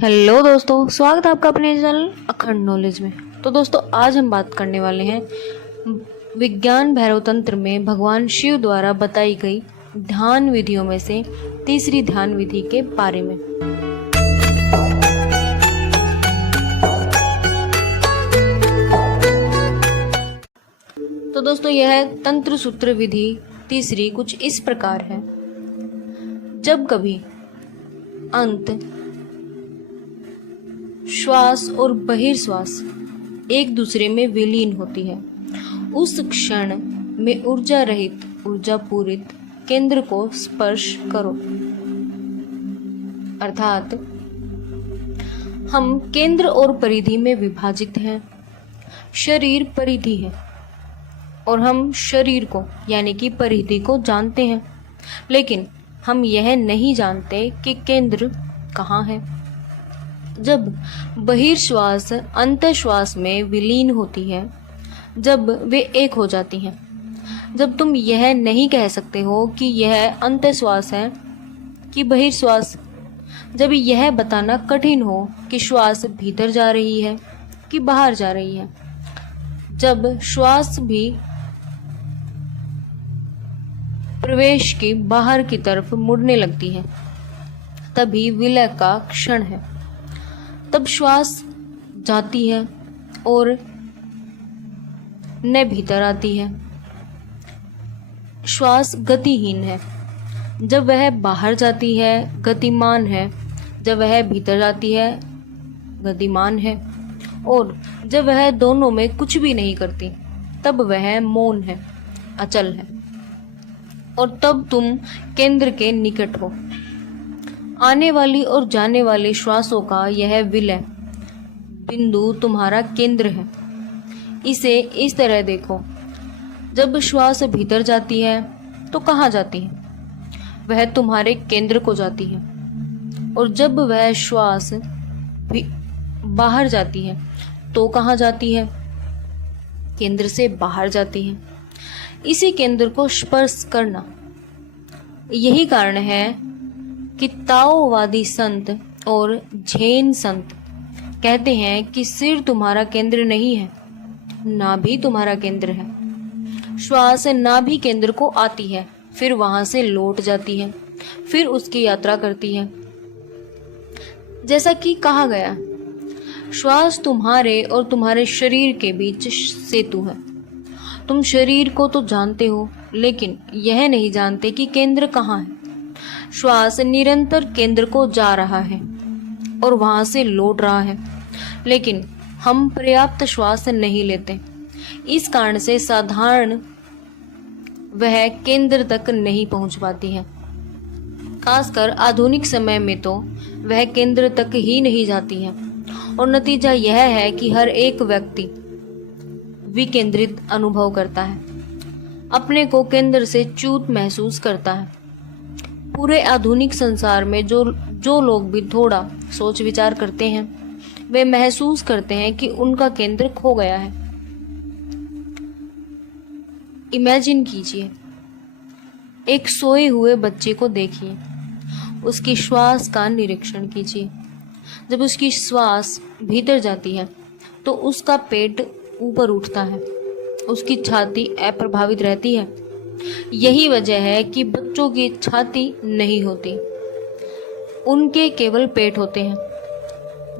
Hello दोस्तों, स्वागत है आपका अपने चैनल अखंड नॉलेज में। तो दोस्तों, आज हम बात करने वाले हैं विज्ञान भैरव तंत्र में भगवान शिव द्वारा बताई गई ध्यान विधियों में से तीसरी ध्यान विधि के बारे में। तो दोस्तों, यह तंत्र सूत्र विधि तीसरी कुछ इस प्रकार है। जब कभी अंत श्वास और बहिर्श्वास एक दूसरे में विलीन होती है, उस क्षण में ऊर्जा रहित ऊर्जा पूरित केंद्र को स्पर्श करो। अर्थात हम केंद्र और परिधि में विभाजित हैं। शरीर परिधि है और हम शरीर को यानी कि परिधि को जानते हैं, लेकिन हम यह नहीं जानते कि केंद्र कहाँ है। जब बहिर्श्वास अंतश्वास में विलीन होती है, जब वे एक हो जाती हैं, जब तुम यह नहीं कह सकते हो कि यह अंतश्वास है कि बहिर्श्वास, जब यह बताना कठिन हो कि श्वास भीतर जा रही है कि बाहर जा रही है, जब श्वास भी प्रवेश की बाहर की तरफ मुड़ने लगती है, तभी विलय का क्षण है। तब श्वास जाती है और न भीतर आती है। श्वास गतिहीन है, जब वह बाहर जाती है गतिमान है, जब वह भीतर जाती है गतिमान है, और जब वह दोनों में कुछ भी नहीं करती तब वह मौन है, अचल है। और तब तुम केंद्र के निकट हो। आने वाली और जाने वाली श्वासों का यह विलय बिंदु तुम्हारा केंद्र है। इसे इस तरह देखो, जब श्वास भीतर जाती है तो कहाँ जाती है? वह तुम्हारे केंद्र को जाती है। और जब वह श्वास भी बाहर जाती है तो कहाँ जाती है? केंद्र से बाहर जाती है। इसी केंद्र को स्पर्श करना, यही कारण है कि ताओवादी संत और जैन संत कहते हैं कि सिर तुम्हारा केंद्र नहीं है, नाभि तुम्हारा केंद्र है। श्वास नाभि केंद्र को आती है, फिर वहां से लौट जाती है, फिर उसकी यात्रा करती है। जैसा कि कहा गया, श्वास तुम्हारे और तुम्हारे शरीर के बीच सेतु है। तुम शरीर को तो जानते हो, लेकिन यह नहीं जानते कि केंद्र कहाँ है। श्वास निरंतर केंद्र को जा रहा है और वहां से लौट रहा है, लेकिन हम पर्याप्त श्वास नहीं लेते। इस कारण से साधारण वह केंद्र तक नहीं पहुंच पाती है। खासकर आधुनिक समय में तो वह केंद्र तक ही नहीं जाती है, और नतीजा यह है कि हर एक व्यक्ति विकेंद्रित अनुभव करता है, अपने को केंद्र से च्युत महसूस करता है। पूरे आधुनिक संसार में जो लोग भी थोड़ा सोच विचार करते हैं, वे महसूस करते हैं कि उनका केंद्र खो गया है। इमेजिन कीजिए, एक सोए हुए बच्चे को देखिए, उसकी श्वास का निरीक्षण कीजिए। जब उसकी श्वास भीतर जाती है तो उसका पेट ऊपर उठता है, उसकी छाती अप्रभावित रहती है। यही वजह है कि बच्चों की छाती नहीं होती, उनके केवल पेट होते हैं,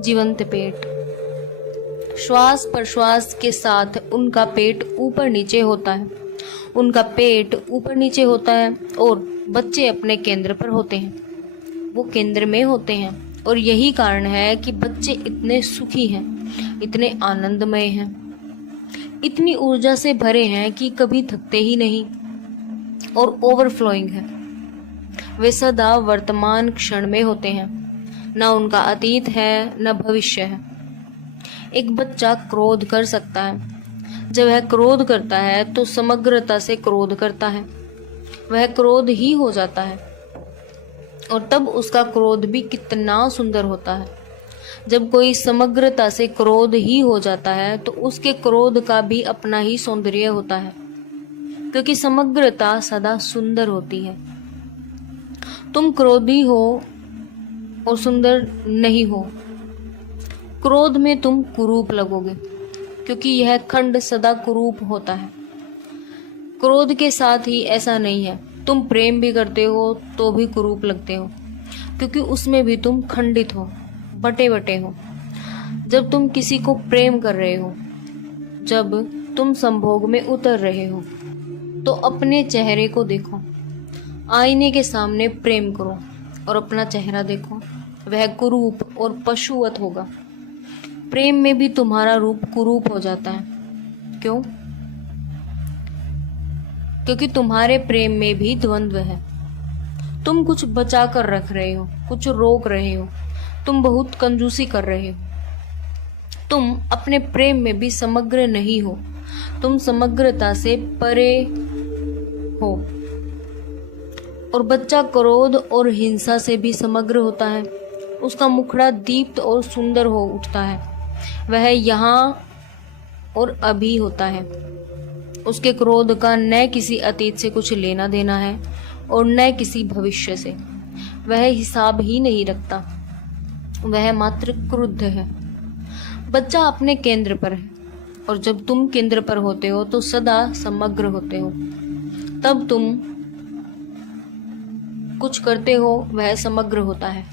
जीवंत पेट। श्वास प्रश्वास के साथ उनका पेट ऊपर नीचे होता है, उनका पेट ऊपर नीचे होता है, और बच्चे अपने केंद्र पर होते हैं, वो केंद्र में होते हैं। और यही कारण है कि बच्चे इतने सुखी हैं, इतने आनंदमय हैं, इतनी ऊर्जा से भरे हैं कि कभी थकते ही नहीं, और ओवरफ्लोइंग है। वे सदा वर्तमान क्षण में होते हैं, न उनका अतीत है न भविष्य है। एक बच्चा क्रोध कर सकता है। जब वह क्रोध करता है तो समग्रता से क्रोध करता है, वह क्रोध ही हो जाता है, और तब उसका क्रोध भी कितना सुंदर होता है। जब कोई समग्रता से क्रोध ही हो जाता है तो उसके क्रोध का भी अपना ही सौंदर्य होता है, क्योंकि समग्रता सदा सुंदर होती है। तुम क्रोधी हो और सुंदर नहीं हो, क्रोध में तुम कुरूप लगोगे, क्योंकि यह खंड सदा कुरूप होता है। क्रोध के साथ ही ऐसा नहीं है, तुम प्रेम भी करते हो तो भी कुरूप लगते हो, क्योंकि उसमें भी तुम खंडित हो, बटे बटे हो। जब तुम किसी को प्रेम कर रहे हो, जब तुम संभोग में उतर रहे हो, तो अपने चेहरे को देखो, आईने के सामने प्रेम करो और अपना चेहरा देखो, वह कुरूप और पशुवत होगा। प्रेम में भी तुम्हारा रूप कुरूप हो जाता है। क्यों? क्योंकि तुम्हारे प्रेम में भी द्वंद्व है। तुम कुछ बचा कर रख रहे हो, कुछ रोक रहे हो, तुम बहुत कंजूसी कर रहे हो। तुम अपने प्रेम में भी समग्र नहीं हो, तुम समग्रता से परे हो। और बच्चा क्रोध और हिंसा से भी समग्र होता है। उसका मुखड़ा दीप्त और सुंदर हो उठता है। वह यहाँ और अभी होता है। उसके क्रोध का न किसी अतीत से कुछ लेना देना है और न किसी भविष्य से। वह हिसाब ही नहीं रखता, वह मात्र क्रुद्ध है। बच्चा अपने केंद्र पर है, और जब तुम केंद्र पर होते हो तो सदा समग्र होते हो। तब तुम कुछ करते हो, वह समग्र होता है।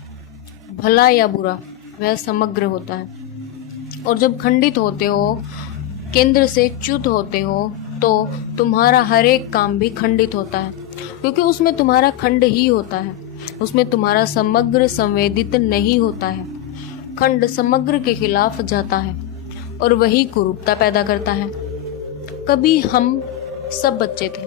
भला या बुरा, वह समग्र होता है। और जब खंडित होते हो, केंद्र से च्युत होते हो, तो तुम्हारा हर एक काम भी खंडित होता है, क्योंकि उसमें तुम्हारा खंड ही होता है। उसमें तुम्हारा समग्र संवेदित नहीं होता है। खंड समग्र के खिलाफ जाता है और वही कुरूपता पैदा करता है। कभी हम सब बच्चे थे।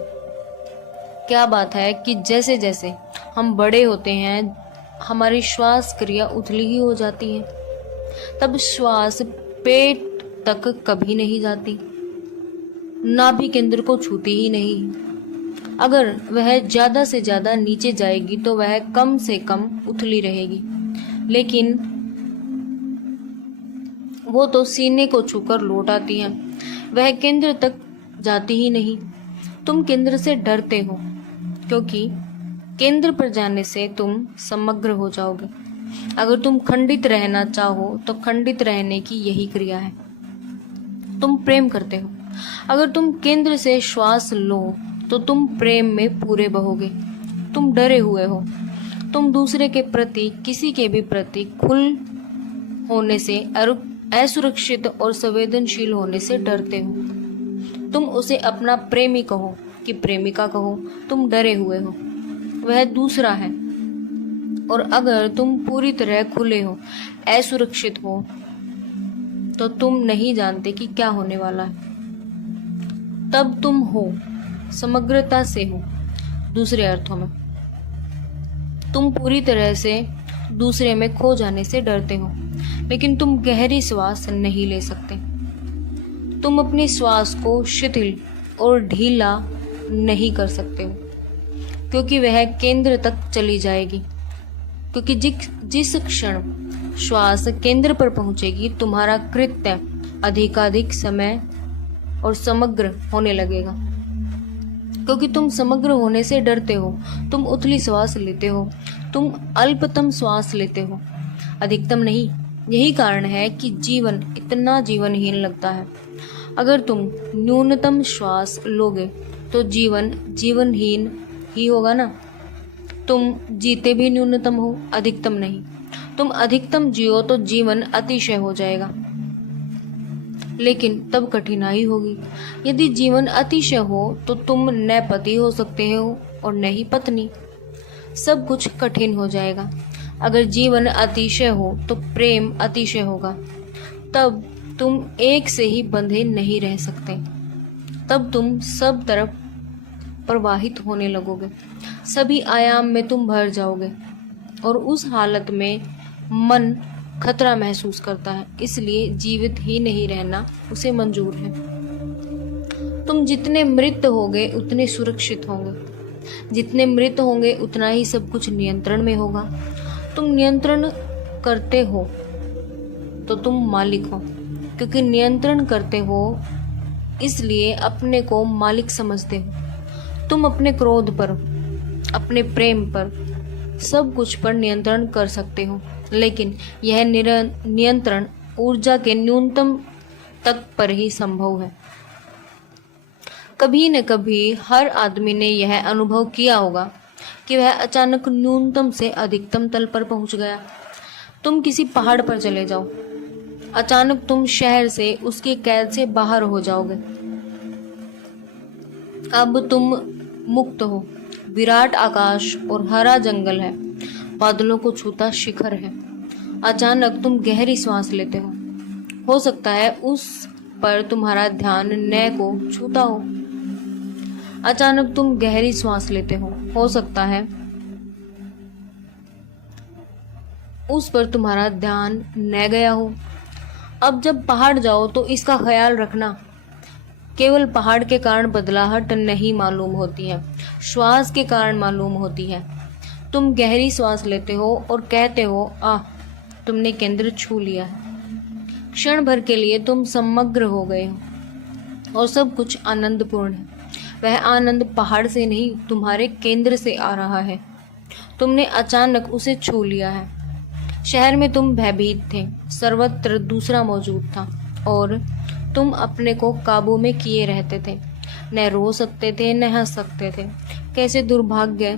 क्या बात है कि जैसे जैसे हम बड़े होते हैं, हमारी श्वास क्रिया उथली ही हो जाती है। तब श्वास पेट तक कभी नहीं जाती, नाभि केंद्र को छूती ही नहीं। अगर वह ज्यादा से ज्यादा नीचे जाएगी तो वह कम से कम उथली रहेगी, लेकिन वो तो सीने को छूकर लौट आती है। वह केंद्र तक जाती ही नहीं। तुम केंद्र से डरते हो, क्योंकि केंद्र पर जाने से तुम समग्र हो जाओगे। अगर तुम खंडित रहना चाहो तो खंडित रहने की यही क्रिया है। तुम प्रेम करते हो, अगर तुम केंद्र से श्वास लो तो तुम प्रेम में पूरे बहोगे। तुम डरे हुए हो, तुम दूसरे के प्रति, किसी के भी प्रति खुल होने से, असुरक्षित और संवेदनशील होने से डरते हो। तुम उसे अपना प्रेमी कहो कि प्रेमिका कहो, तुम डरे हुए हो, वह दूसरा है। और अगर तुम पूरी तरह खुले हो, असुरक्षित हो, तो तुम नहीं जानते कि क्या होने वाला है। तब तुम हो, समग्रता से हो। दूसरे अर्थों में तुम पूरी तरह से दूसरे में खो जाने से डरते हो, लेकिन तुम गहरी श्वास नहीं ले सकते। तुम अपनी श्वास को शिथिल और ढीला नहीं कर सकते हो, क्योंकि वह केंद्र तक चली जाएगी। क्योंकि जिस क्षण श्वास केंद्र पर पहुंचेगी, तुम्हारा कृत्य अधिकाधिक समय और समग्र होने लगेगा। क्योंकि तुम समग्र होने से डरते हो, तुम उथली श्वास लेते हो, तुम अल्पतम श्वास लेते हो, अधिकतम नहीं। यही कारण है कि जीवन इतना जीवनहीन लगता है। अगर तुम न्यूनतम श्वास लोगे तो जीवन जीवनहीन ही होगा ना। तुम जीते भी न्यूनतम हो, अधिकतम नहीं। तुम अधिकतम जियो तो जीवन अतिशय हो जाएगा, लेकिन तब कठिनाई होगी। यदि जीवन अतिशय हो तो तुम न पति हो सकते हो और न ही पत्नी। सब कुछ कठिन हो जाएगा। अगर जीवन अतिशय हो तो प्रेम अतिशय होगा। तब तुम एक से ही बंधे नहीं रह सकते। तब तुम सब तरफ प्रवाहित होने लगोगे, सभी आयाम में तुम भर जाओगे, और उस हालत में मन खतरा महसूस करता है, इसलिए जीवित ही नहीं रहना उसे मंजूर है। तुम जितने मृत होगे उतने सुरक्षित होंगे। जितने मृत होंगे उतना ही सब कुछ नियंत्रण में होगा। तुम नियंत्रण करते हो तो तुम मालिक हो, क्योंकि नियंत्रण करते हो इसलिए अपने को मालिक समझते हो। तुम अपने क्रोध पर, अपने प्रेम पर, सब कुछ पर नियंत्रण कर सकते हो, लेकिन यह नियंत्रण ऊर्जा के न्यूनतम तक पर ही संभव है। कभी न कभी हर आदमी ने यह अनुभव किया होगा कि वह अचानक न्यूनतम से अधिकतम तल पर पहुंच गया। तुम किसी पहाड़ पर चले जाओ, अचानक तुम शहर से, उसकी कैद से बाहर हो जाओगे। अब तुम मुक्त हो, विराट आकाश और हरा जंगल है, बादलों को छूता शिखर है। अचानक तुम गहरी सांस लेते हो सकता है उस पर तुम्हारा ध्यान नए को छूता हो। अचानक तुम गहरी सांस लेते हो सकता है उस पर तुम्हारा ध्यान न गया हो। अब जब पहाड़ जाओ तो इसका ख्याल रखना, केवल पहाड़ के कारण बदलाहट नहीं मालूम होती है, श्वास के कारण मालूम होती है। तुम गहरी सांस लेते हो और कहते हो तुमने केंद्र छू लिया है। क्षण भर के लिए तुम समग्र हो गए हो और सब कुछ आनंदपूर्ण है। वह आनंद पहाड़ से नहीं, तुम्हारे केंद्र से आ रहा है। तुमने अचानक उसे छू लिया है। शहर में तुम भयभीत थे, सर्वत्र दूसरा मौजूद था और तुम अपने को काबू में किए रहते थे। न रो सकते थे, न हंस सकते थे। कैसे दुर्भाग्य!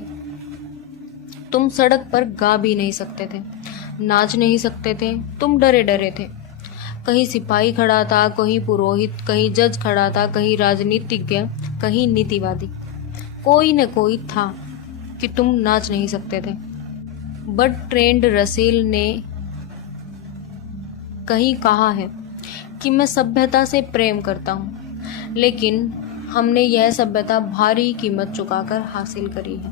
तुम सड़क पर गा भी नहीं सकते थे, नाच नहीं सकते थे। तुम डरे डरे थे। कहीं सिपाही खड़ा था, कहीं पुरोहित, कहीं जज खड़ा था, कहीं राजनीतिज्ञ, कहीं नीतिवादी। कोई न कोई था कि तुम नाच नहीं सकते थे। बर्ट्रैंड रसेल ने कहीं कहा है कि मैं सभ्यता से प्रेम करता हूँ, लेकिन हमने यह सभ्यता भारी कीमत चुकाकर हासिल करी है।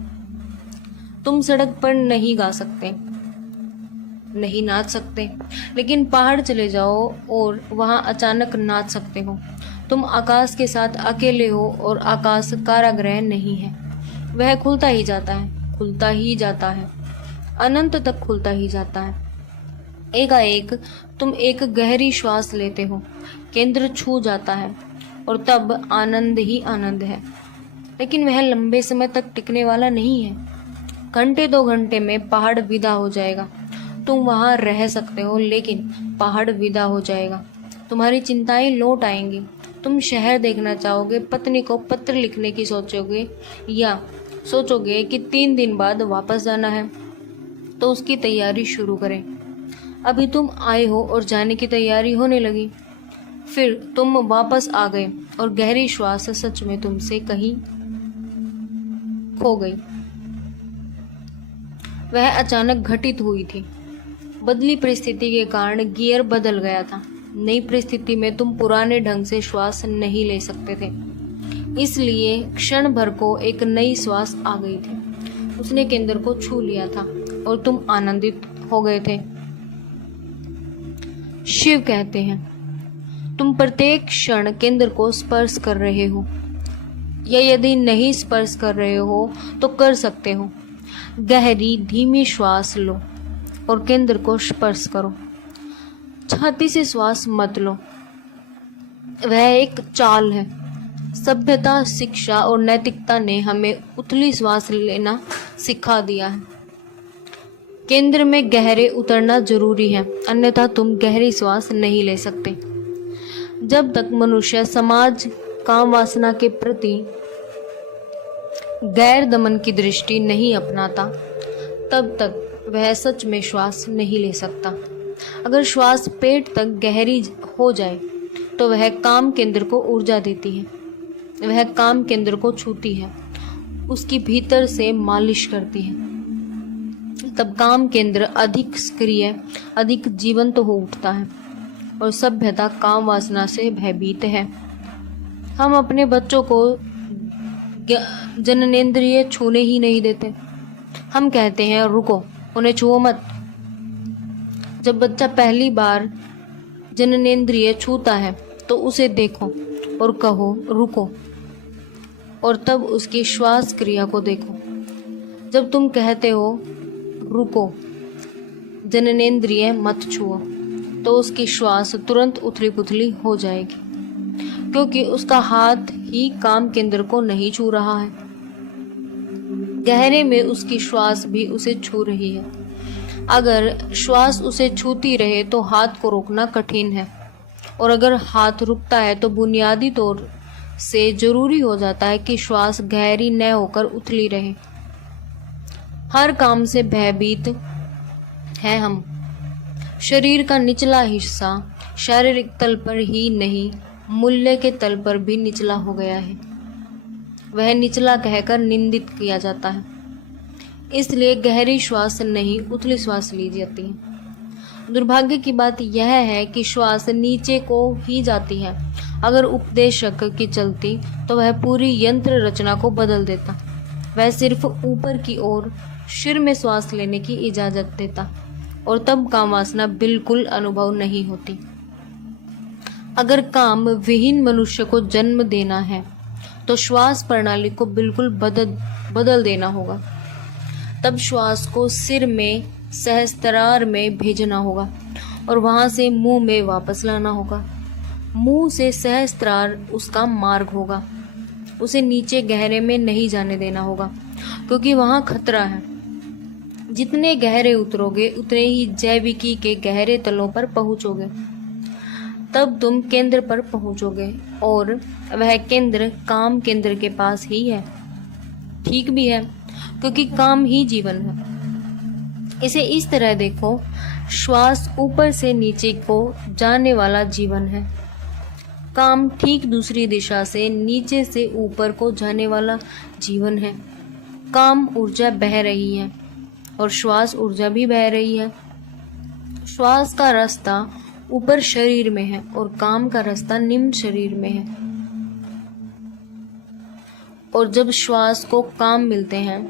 तुम सड़क पर नहीं गा सकते, नहीं नाच सकते, लेकिन पहाड़ चले जाओ और वहां अचानक नाच सकते हो। तुम आकाश के साथ अकेले हो और आकाश कारागृह नहीं है। वह खुलता ही जाता है, खुलता ही जाता है, अनंत तक खुलता ही जाता है। एकाएक तुम एक गहरी श्वास लेते हो, केंद्र छू जाता है और तब आनंद ही आनंद है। लेकिन वह लंबे समय तक टिकने वाला नहीं है। घंटे 2 घंटे में पहाड़ विदा हो जाएगा। तुम वहां रह सकते हो, लेकिन पहाड़ विदा हो जाएगा। तुम्हारी चिंताएं लौट आएंगी। तुम शहर देखना चाहोगे, पत्नी को पत्र लिखने की सोचोगे, या सोचोगे कि 3 दिन बाद वापस जाना है, तो उसकी तैयारी शुरू करें। अभी तुम आए हो और जाने की तैयारी होने लगी। फिर तुम वापस आ गए और गहरी श्वास सच में तुमसे कहीं खो गई। वह अचानक घटित हुई थी। बदली परिस्थिति के कारण गियर बदल गया था। नई परिस्थिति में तुम पुराने ढंग से श्वास नहीं ले सकते थे, इसलिए क्षण भर को एक नई श्वास आ गई थी। उसने केंद्र को छू लिया था और तुम आनंदित हो गए थे। शिव कहते हैं, तुम प्रत्येक क्षण केंद्र को स्पर्श कर रहे हो, या यदि नहीं स्पर्श कर रहे हो तो कर सकते हो। गहरी धीमी श्वास लो और केंद्र को स्पर्श करो। छाती से श्वास मत लो, वह एक चाल है। सभ्यता, शिक्षा और नैतिकता ने हमें उथली श्वास लेना सिखा दिया है। केंद्र में गहरे उतरना जरूरी है, अन्यथा तुम गहरी श्वास नहीं ले सकते। जब तक मनुष्य समाज काम वासना के प्रति गैर दमन की दृष्टि नहीं अपनाता, तब तक वह सच में श्वास नहीं ले सकता। अगर श्वास पेट तक गहरी हो जाए तो वह काम केंद्र को ऊर्जा देती है, वह काम केंद्र को छूती है, उसकी भीतर से मालिश करती है। तब काम केंद्र अधिक सक्रिय, अधिक जीवंत हो उठता है और सभ्यता काम वासना से भयभीत है। हम अपने बच्चों को जननेंद्रिय छूने ही नहीं देते। हम कहते हैं रुको, उन्हें छुओ मत। जब बच्चा पहली बार जननेंद्रिय छूता है तो उसे देखो और कहो रुको, और तब उसकी श्वास क्रिया को देखो। जब तुम कहते हो रुको, जननेंद्रिय मत छुओ, तो उसकी श्वास तुरंत उथली पुथली हो जाएगी, क्योंकि उसका हाथ ही काम केंद्र को नहीं छू रहा है। गहरे में उसकी श्वास भी उसे छू रही है। अगर श्वास उसे छूती रहे तो हाथ को रोकना कठिन है, और अगर हाथ रुकता है तो बुनियादी तौर से जरूरी हो जाता है कि श्वास गहरी न होकर उथली रहे। हर काम से भयभीत है हम। शरीर का निचला हिस्सा शारीरिक तल पर ही नहीं, मूल्य के तल पर भी निचला हो गया है। वह निचला कहकर निंदित किया जाता है। इसलिए गहरी श्वास नहीं, उथली श्वास ली जाती है। दुर्भाग्य की बात यह है कि श्वास नीचे को ही जाती है। अगर उपदेशक की चलती तो वह पूरी यंत्र रचना को बदल देता। वह सिर्फ ऊपर की ओर सिर में श्वास लेने की इजाजत देता, और तब काम वासना बिल्कुल अनुभव नहीं होती। अगर काम विहीन मनुष्य को जन्म देना है तो श्वास प्रणाली को बिल्कुल बदल देना होगा। तब श्वास को सिर में सहस्त्रार में भेजना होगा और वहां से मुंह में वापस लाना होगा। मुंह से सहस्त्रार उसका मार्ग होगा। उसे नीचे गहरे में नहीं जाने देना होगा, क्योंकि वहां खतरा है। जितने गहरे उतरोगे उतने ही जैविकी के गहरे तलों पर पहुंचोगे। तब तुम केंद्र पर पहुंचोगे, और वह केंद्र काम केंद्र के पास ही है। ठीक भी है, क्योंकि काम ही जीवन है। इसे इस तरह देखो, श्वास ऊपर से नीचे को जाने वाला जीवन है। काम ठीक दूसरी दिशा से नीचे से ऊपर को जाने वाला जीवन है। काम ऊर्जा बह रही है और श्वास ऊर्जा भी बह रही है। श्वास का रास्ता ऊपर शरीर में है और काम का रास्ता निम्न शरीर में है। और जब श्वास को काम मिलते हैं,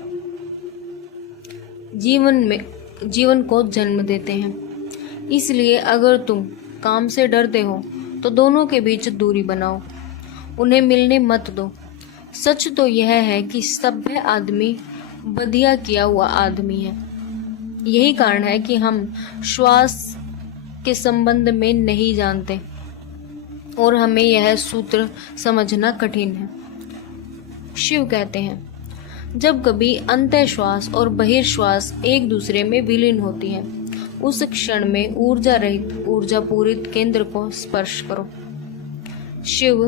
जीवन को जन्म देते हैं। इसलिए अगर तुम काम से डरते हो तो दोनों के बीच दूरी बनाओ, उन्हें मिलने मत दो। सच तो यह है कि सभ्य आदमी बधिया किया हुआ आदमी है। यही कारण है कि हम श्वास के संबंध में नहीं जानते और हमें यह सूत्र समझना कठिन है। शिव कहते हैं, जब कभी अंतःश्वास और बहिर्श्वास एक दूसरे में विलीन होती है, उस क्षण में ऊर्जा रहित ऊर्जा पूरित केंद्र को स्पर्श करो। शिव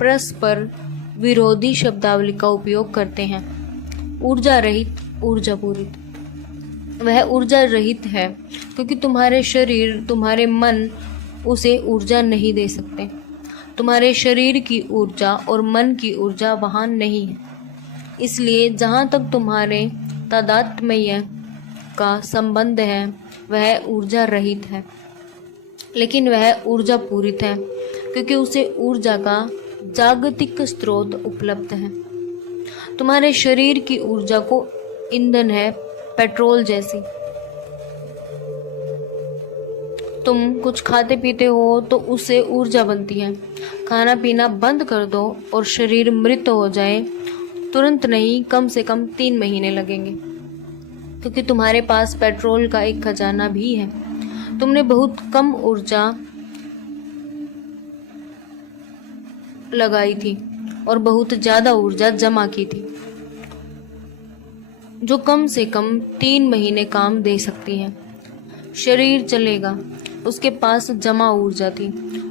परस्पर विरोधी शब्दावली का उपयोग करते हैं। ऊर्जा रहित, ऊर्जा पूरित। वह ऊर्जा रहित है क्योंकि तुम्हारे शरीर, तुम्हारे मन उसे ऊर्जा नहीं दे सकते। तुम्हारे शरीर की ऊर्जा और मन की ऊर्जा वहां नहीं है। इसलिए जहां तक तुम्हारे तादात्म्य का संबंध है, वह ऊर्जा रहित है। लेकिन वह ऊर्जा पूरित है क्योंकि उसे ऊर्जा का जागतिक स्रोत उपलब्ध है। तुम्हारे शरीर की ऊर्जा को ईंधन है, पेट्रोल जैसी। तुम कुछ खाते पीते हो तो उससे ऊर्जा बनती है। खाना पीना बंद कर दो और शरीर मृत हो जाए, तुरंत नहीं, कम से कम 3 महीने लगेंगे, क्योंकि तुम्हारे पास पेट्रोल का एक खजाना भी है। तुमने बहुत कम ऊर्जा लगाई थी और बहुत ज्यादा ऊर्जा जमा की थी, जो कम से कम 3 महीने काम दे सकती है। शरीर चलेगा, उसके पास जमा ऊर्जा थी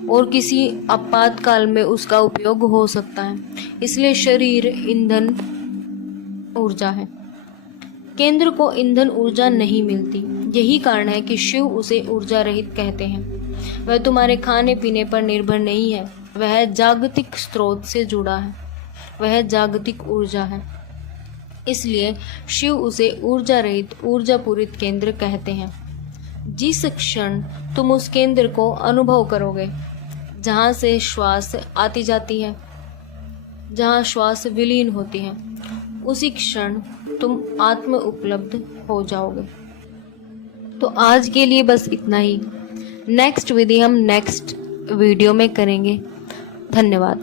और किसी आपातकाल में उसका उपयोग हो सकता है। इसलिए शरीर ईंधन ऊर्जा है। केंद्र को ईंधन ऊर्जा नहीं मिलती। यही कारण है कि शिव उसे ऊर्जा रहित कहते हैं। वह तुम्हारे खाने पीने पर निर्भर नहीं है, वह जागतिक स्रोत से जुड़ा है, वह जागतिक ऊर्जा है। इसलिए शिव उसे ऊर्जा रहित, ऊर्जा पूरित केंद्र कहते हैं। जिस क्षण तुम उस केंद्र को अनुभव करोगे, जहां से श्वास आती जाती है, जहां श्वास विलीन होती है, उसी क्षण तुम आत्म उपलब्ध हो जाओगे। तो आज के लिए बस इतना ही। नेक्स्ट विधि हम नेक्स्ट वीडियो में करेंगे। धन्यवाद।